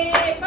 Yay!